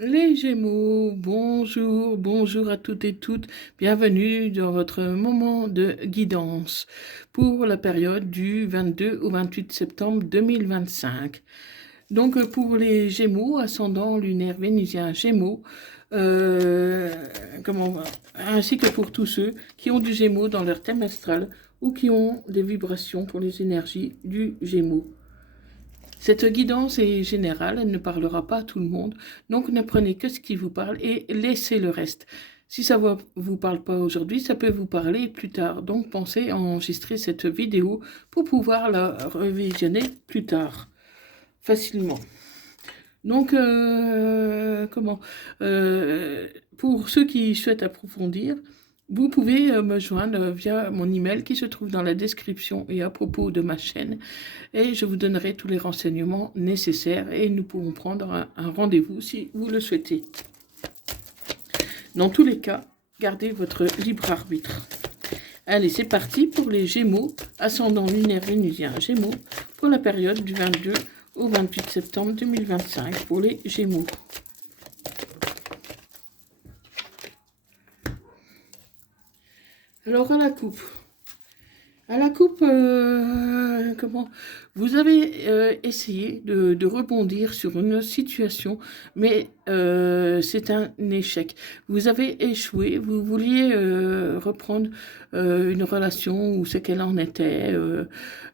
Les Gémeaux, bonjour, bonjour à toutes et toutes, bienvenue dans votre moment de guidance pour la période du 22 au 28 septembre 2025. Donc pour les Gémeaux, ascendant lunaire vénusien Gémeaux, euh, comment, ainsi que pour tous ceux qui ont du Gémeaux dans leur thème astral ou qui ont des vibrations pour les énergies du Gémeaux. Cette guidance est générale, elle ne parlera pas à tout le monde, donc ne prenez que ce qui vous parle et laissez le reste. Si ça ne vous parle pas aujourd'hui, ça peut vous parler plus tard. Donc pensez à enregistrer cette vidéo pour pouvoir la revisionner plus tard, facilement. Donc, pour ceux qui souhaitent approfondir, vous pouvez me joindre via mon email qui se trouve dans la description et à propos de ma chaîne. Et je vous donnerai tous les renseignements nécessaires et nous pourrons prendre un rendez-vous si vous le souhaitez. Dans tous les cas, gardez votre libre arbitre. Allez, c'est parti pour les Gémeaux, ascendant lunaire vénusien Gémeaux, pour la période du 22 au 28 septembre 2025 pour les Gémeaux. Alors à la coupe. À la coupe, vous avez essayé de rebondir sur une situation, mais c'est un échec. Vous avez échoué, vous vouliez reprendre une relation où c'est qu'elle en était,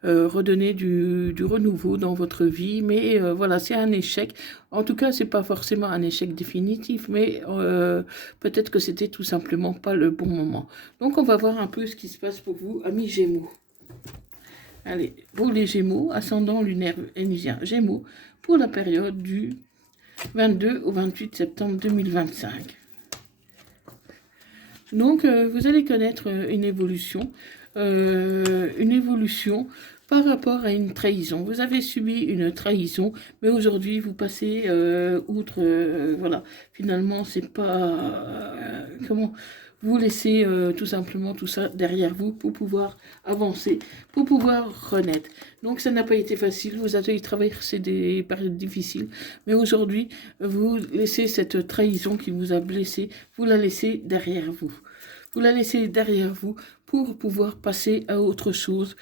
redonner du renouveau dans votre vie, mais voilà, c'est un échec. En tout cas, c'est pas forcément un échec définitif, mais peut-être que c'était tout simplement pas le bon moment. Donc, on va voir un peu ce qui se passe pour vous, amis Gémeaux. Allez, pour les Gémeaux, ascendant lunaire vénusien Gémeaux, pour la période du 22 au 28 septembre 2025. Donc, vous allez connaître une évolution par rapport à une trahison. Vous avez subi une trahison, mais aujourd'hui, vous passez outre, voilà. Finalement, c'est pas... vous laissez tout simplement tout ça derrière vous pour pouvoir avancer, pour pouvoir renaître. Donc ça n'a pas été facile, vous avez traversé des périodes difficiles, mais aujourd'hui, vous laissez cette trahison qui vous a blessé, vous la laissez derrière vous. Vous la laissez derrière vous pour pouvoir passer à autre chose.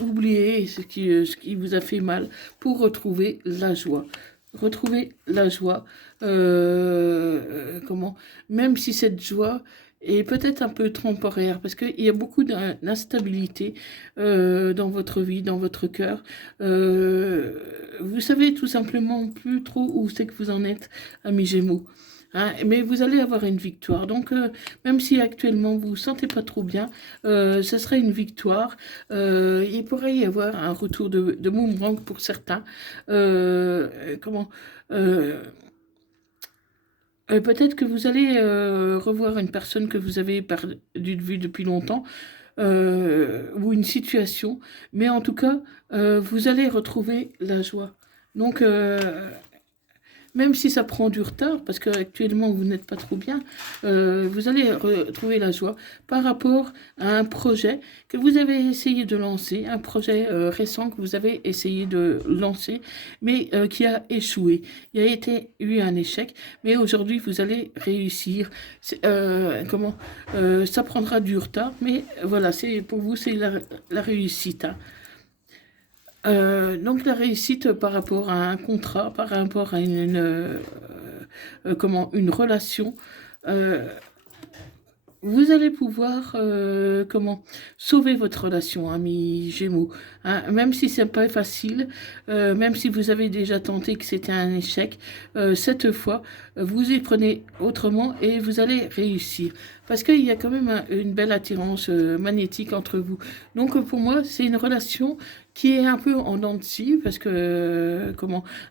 Oubliez ce qui vous a fait mal pour retrouver la joie. Retrouver la joie, même si cette joie est peut-être un peu temporaire, parce qu'il y a beaucoup d'instabilité dans votre vie, dans votre cœur. Vous savez tout simplement plus trop où c'est que vous en êtes, amis Gémeaux. Hein, mais vous allez avoir une victoire. Donc, même si actuellement vous ne vous sentez pas trop bien, ce serait une victoire. Il pourrait y avoir un retour de boomerang pour certains. Peut-être que vous allez revoir une personne que vous avez perdu de vue depuis longtemps. Ou une situation, mais en tout cas, vous allez retrouver la joie. Donc, même si ça prend du retard, parce qu'actuellement vous n'êtes pas trop bien, vous allez retrouver la joie par rapport à un projet que vous avez essayé de lancer, un projet récent que vous avez essayé de lancer, mais qui a échoué. Il y a eu un échec, mais aujourd'hui vous allez réussir. Ça prendra du retard, mais voilà, pour vous c'est la réussite. Hein. Donc la réussite par rapport à un contrat, par rapport à une relation, euh, vous allez pouvoir sauver votre relation, ami Gémeaux. Hein, même si c'est pas facile, même si vous avez déjà tenté que c'était un échec, cette fois, vous y prenez autrement et vous allez réussir. Parce qu'il y a quand même une belle attirance magnétique entre vous. Donc pour moi, c'est une relation qui est un peu en dents de scie, parce que,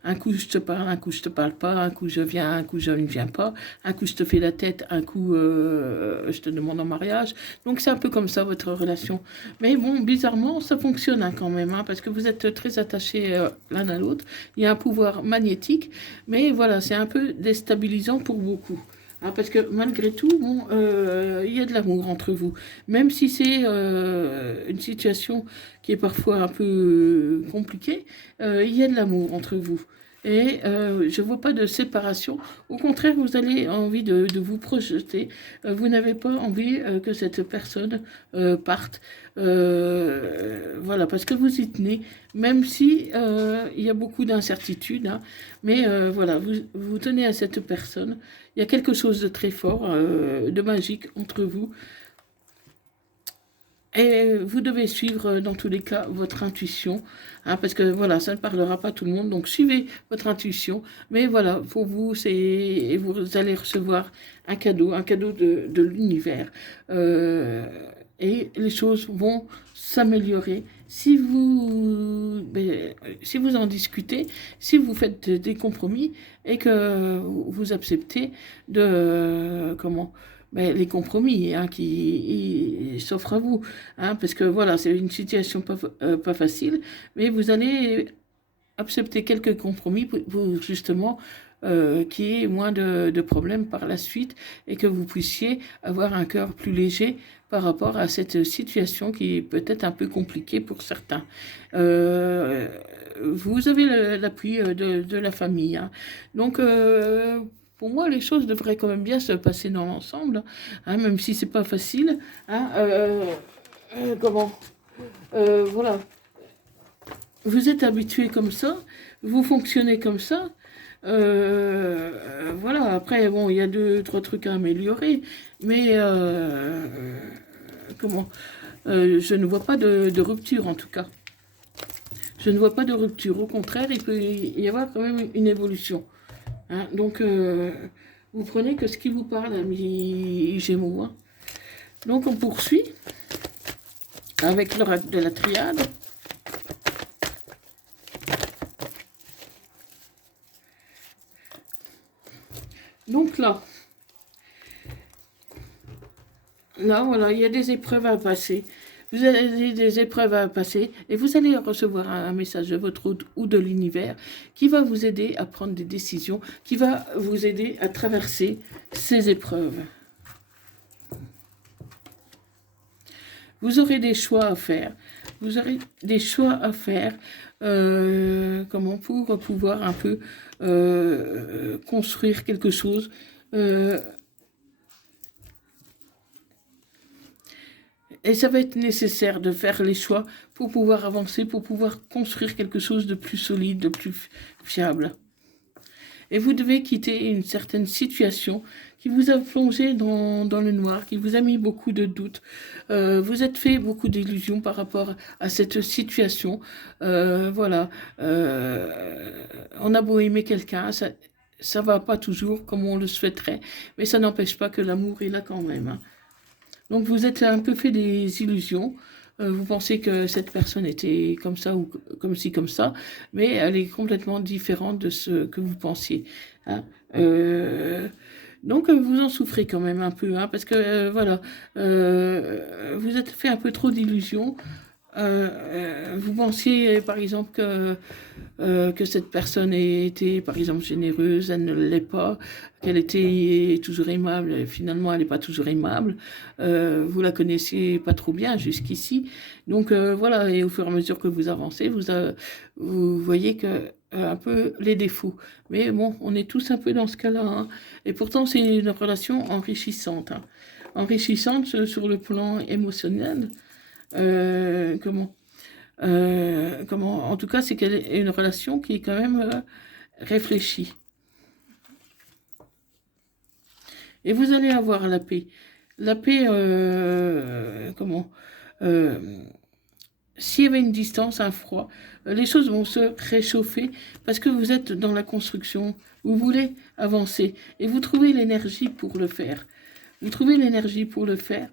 un coup je te parle, un coup je te parle pas, un coup je viens, un coup je ne viens pas, un coup je te fais la tête, un coup je te demande en mariage. Donc c'est un peu comme ça votre relation. Mais bon, bizarrement, ça fonctionne hein, quand même, hein, parce que vous êtes très attachés l'un à l'autre. Il y a un pouvoir magnétique, mais voilà, c'est un peu déstabilisant pour beaucoup. Hein, parce que malgré tout, bon, il y a de l'amour entre vous. Même si c'est une situation qui est parfois un peu compliquée, il y a de l'amour entre vous. et je ne vois pas de séparation. Au contraire, vous avez envie de vous projeter. Vous n'avez pas envie que cette personne parte. Voilà, parce que vous y tenez, même si il y a beaucoup d'incertitudes, hein, mais voilà, vous tenez à cette personne. Il y a quelque chose de très fort, de magique entre vous. Et vous devez suivre dans tous les cas votre intuition, hein, parce que voilà, ça ne parlera pas à tout le monde, donc suivez votre intuition. Mais voilà, pour vous, vous allez recevoir un cadeau de l'univers. Et les choses vont s'améliorer si vous en discutez, si vous faites des compromis et que vous acceptez de les compromis, hein, qui s'offrent à vous, hein, parce que voilà, c'est une situation pas facile, mais vous allez accepter quelques compromis pour justement qu'il y ait moins de problèmes par la suite et que vous puissiez avoir un cœur plus léger par rapport à cette situation qui est peut-être un peu compliquée pour certains. Euh, Vous avez l'appui de la famille, hein. Donc, pour moi, les choses devraient quand même bien se passer dans l'ensemble, hein, même si c'est pas facile, hein. Comment Voilà. Vous êtes habitué comme ça, vous fonctionnez comme ça. Voilà, après, bon, il y a deux, trois trucs à améliorer, mais comment je ne vois pas de rupture en tout cas. Je ne vois pas de rupture. Au contraire, il peut y avoir quand même une évolution, hein. Donc, vous prenez que ce qui vous parle, amis Gémeaux, hein. Donc, on poursuit avec l'oracle de la triade. Donc là, voilà, il y a des épreuves à passer. Vous avez des épreuves à passer et vous allez recevoir un message de votre hôte ou de l'univers qui va vous aider à prendre des décisions, qui va vous aider à traverser ces épreuves. Vous aurez des choix à faire. Vous aurez des choix à faire pour pouvoir un peu construire quelque chose. Et ça va être nécessaire de faire les choix pour pouvoir avancer, pour pouvoir construire quelque chose de plus solide, de plus fiable. Et vous devez quitter une certaine situation qui vous a plongé dans le noir, qui vous a mis beaucoup de doutes. Vous êtes fait beaucoup d'illusions par rapport à cette situation. Voilà. On a beau aimer quelqu'un, ça va pas toujours comme on le souhaiterait, mais ça n'empêche pas que l'amour est là quand même, hein. Donc vous êtes un peu fait des illusions. Vous pensez que cette personne était comme ça ou comme ci, comme ça, mais elle est complètement différente de ce que vous pensiez, hein. Donc vous en souffrez quand même un peu, hein, parce que voilà, vous êtes fait un peu trop d'illusions. Vous pensiez par exemple que cette personne était par exemple généreuse, elle ne l'est pas, qu'elle était toujours aimable, finalement elle n'est pas toujours aimable. Vous la connaissiez pas trop bien jusqu'ici, donc voilà, et au fur et à mesure que vous avancez, vous voyez que un peu les défauts. Mais bon, on est tous un peu dans ce cas-là, hein. Et pourtant c'est une relation enrichissante, hein. Enrichissante sur le plan émotionnel. Euh, comment en tout cas, c'est qu'elle est une relation qui est quand même réfléchie. Et vous allez avoir la paix. La paix, s'il y avait une distance, un froid, les choses vont se réchauffer parce que vous êtes dans la construction, vous voulez avancer et vous trouvez l'énergie pour le faire. Vous trouvez l'énergie pour le faire.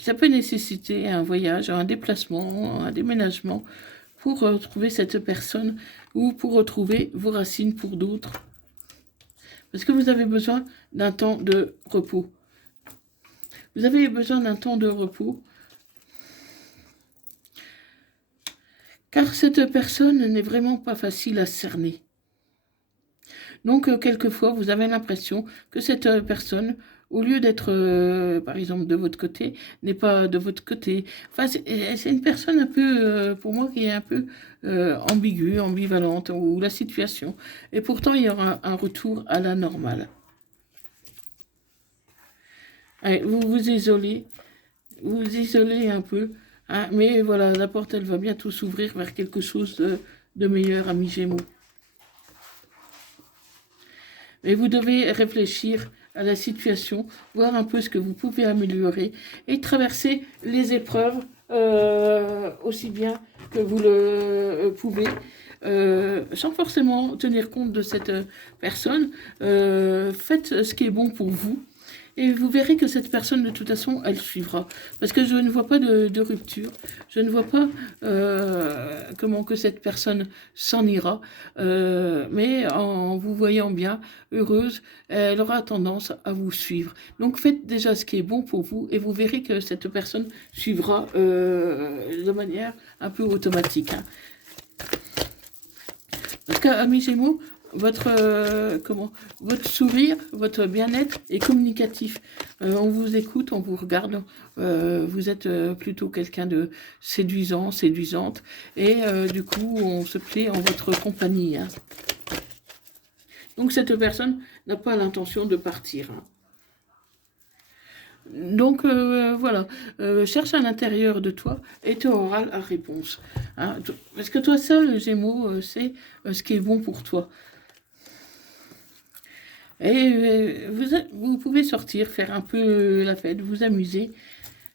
Ça peut nécessiter un voyage, un déplacement, un déménagement pour retrouver cette personne ou pour retrouver vos racines pour d'autres. Parce que vous avez besoin d'un temps de repos. Vous avez besoin d'un temps de repos. Car cette personne n'est vraiment pas facile à cerner. Donc, quelquefois, vous avez l'impression que cette personne au lieu d'être, par exemple, de votre côté, n'est pas de votre côté. Enfin, c'est une personne un peu, pour moi, qui est un peu ambiguë, ambivalente, ou la situation. Et pourtant, il y aura un retour à la normale. Allez, vous vous isolez un peu, hein, mais voilà, la porte, elle va bientôt s'ouvrir vers quelque chose de meilleur, ami Gémeaux. Mais vous devez réfléchir à la situation, voir un peu ce que vous pouvez améliorer et traverser les épreuves aussi bien que vous le pouvez, sans forcément tenir compte de cette personne. Faites ce qui est bon pour vous. Et vous verrez que cette personne, de toute façon, elle suivra. Parce que je ne vois pas de rupture. Je ne vois pas comment que cette personne s'en ira. Mais en vous voyant bien, heureuse, elle aura tendance à vous suivre. Donc faites déjà ce qui est bon pour vous et vous verrez que cette personne suivra de manière un peu automatique. Hein. En tout cas, amis Gémeaux, votre sourire, votre bien-être est communicatif. On vous écoute, on vous regarde. Vous êtes plutôt quelqu'un de séduisant, séduisante. Et du coup, on se plaît en votre compagnie. Hein. Donc, cette personne n'a pas l'intention de partir. Hein. Donc voilà, cherche à l'intérieur de toi et tu auras la réponse. Hein. Parce que toi seul, Gémeaux, c'est ce qui est bon pour toi. Et vous pouvez sortir, faire un peu la fête, vous amuser.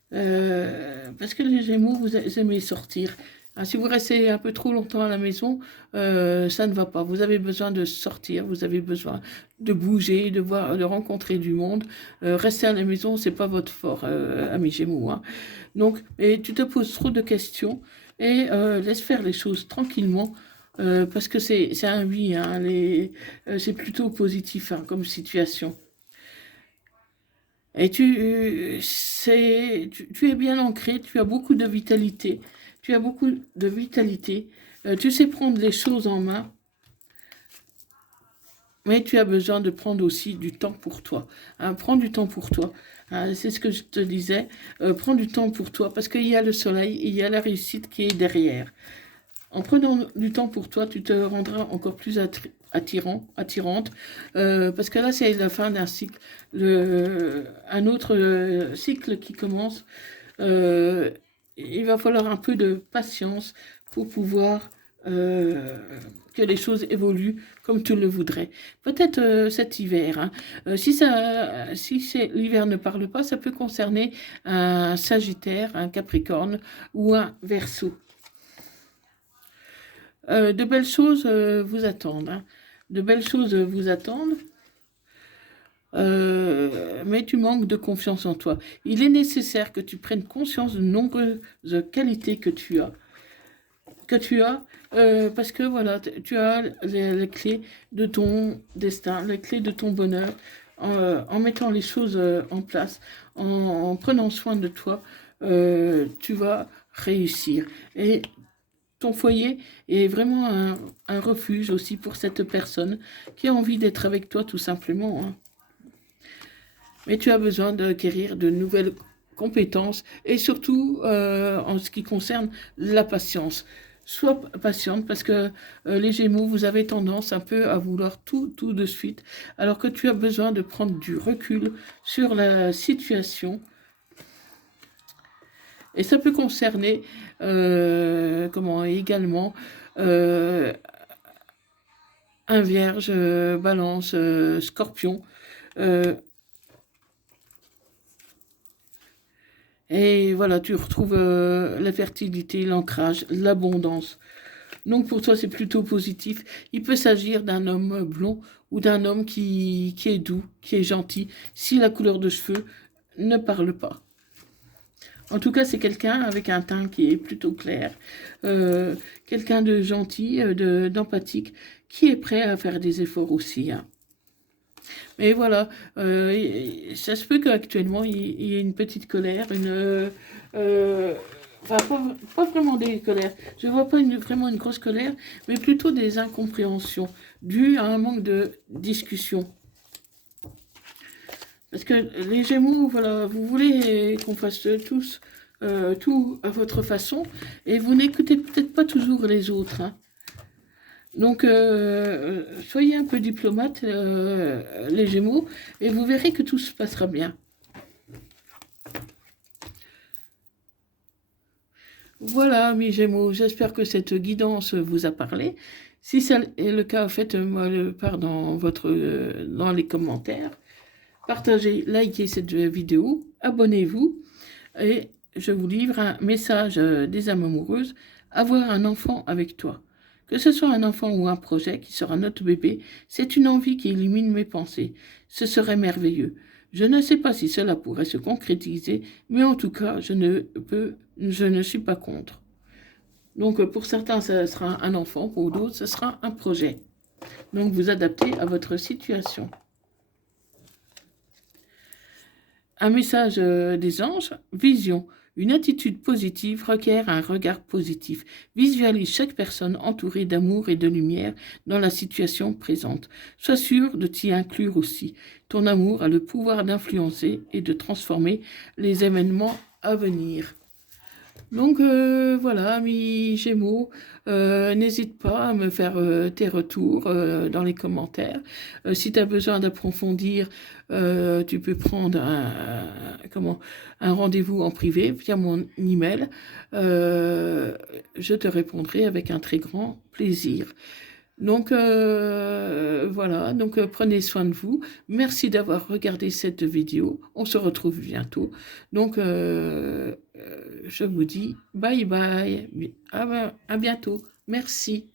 Parce que les Gémeaux, vous aimez sortir. Ah, si vous restez un peu trop longtemps à la maison, ça ne va pas. Vous avez besoin de sortir, vous avez besoin de bouger, de voir, de rencontrer du monde. Rester à la maison, c'est pas votre fort, ami Gémeaux. Hein. Donc, et tu te poses trop de questions et laisse faire les choses tranquillement. Parce que c'est un oui, hein, c'est plutôt positif hein, comme situation. Et tu es bien ancré, tu as beaucoup de vitalité. Tu as beaucoup de vitalité. Tu sais prendre les choses en main, mais tu as besoin de prendre aussi du temps pour toi. Hein, prends du temps pour toi. Hein, c'est ce que je te disais. Prends du temps pour toi parce qu'il y a le soleil, il y a la réussite qui est derrière. En prenant du temps pour toi, tu te rendras encore plus attirante, parce que là, c'est la fin d'un cycle, un autre cycle qui commence. Euh, il va falloir un peu de patience pour pouvoir que les choses évoluent comme tu le voudrais. Peut-être cet hiver. Hein. Si l'hiver ne parle pas, ça peut concerner un Sagittaire, un Capricorne ou un Verseau. De belles choses vous attendent. Hein. De belles choses vous attendent. Mais tu manques de confiance en toi. Il est nécessaire que tu prennes conscience de nombreuses qualités que tu as. Parce que voilà, tu as les clés de ton destin, les clés de ton bonheur, en mettant les choses en place, en prenant soin de toi, tu vas réussir. Et ton foyer est vraiment un refuge aussi pour cette personne qui a envie d'être avec toi tout simplement. Hein. Mais tu as besoin d'acquérir de nouvelles compétences et surtout en ce qui concerne la patience. Sois patiente parce que les Gémeaux, vous avez tendance un peu à vouloir tout de suite, alors que tu as besoin de prendre du recul sur la situation. Et ça peut concerner également un Vierge, Balance, Scorpion. Et voilà, tu retrouves la fertilité, l'ancrage, l'abondance. Donc pour toi, c'est plutôt positif. Il peut s'agir d'un homme blond ou d'un homme qui est doux, qui est gentil, si la couleur de cheveux ne parle pas. En tout cas, c'est quelqu'un avec un teint qui est plutôt clair, quelqu'un de gentil, d'empathique, qui est prêt à faire des efforts aussi. Hein. Mais voilà, ça se peut qu'actuellement, il y ait une petite colère, enfin, pas vraiment des colères. Je ne vois pas vraiment une grosse colère, mais plutôt des incompréhensions dues à un manque de discussion. Parce que les Gémeaux, voilà, vous voulez qu'on fasse tous tout à votre façon et vous n'écoutez peut-être pas toujours les autres, hein. Donc, soyez un peu diplomate, les Gémeaux, et vous verrez que tout se passera bien. Voilà, mes Gémeaux, j'espère que cette guidance vous a parlé. Si ça est le cas, faites-moi le part dans les commentaires. Partagez, likez cette vidéo, abonnez-vous et je vous livre un message des âmes amoureuses, avoir un enfant avec toi. Que ce soit un enfant ou un projet qui sera notre bébé, c'est une envie qui illumine mes pensées. Ce serait merveilleux. Je ne sais pas si cela pourrait se concrétiser, mais en tout cas, je ne suis pas contre. Donc pour certains, ce sera un enfant, pour d'autres, ce sera un projet. Donc vous adaptez à votre situation. Un message des anges, vision. Une attitude positive requiert un regard positif. Visualise chaque personne entourée d'amour et de lumière dans la situation présente. Sois sûr de t'y inclure aussi. Ton amour a le pouvoir d'influencer et de transformer les événements à venir. Donc voilà, amis Gémeaux, n'hésite pas à me faire tes retours dans les commentaires. Si tu as besoin d'approfondir, tu peux prendre un rendez-vous en privé via mon email. Je te répondrai avec un très grand plaisir. Donc voilà, donc prenez soin de vous. Merci d'avoir regardé cette vidéo. On se retrouve bientôt. Donc je vous dis bye bye. À bientôt. Merci.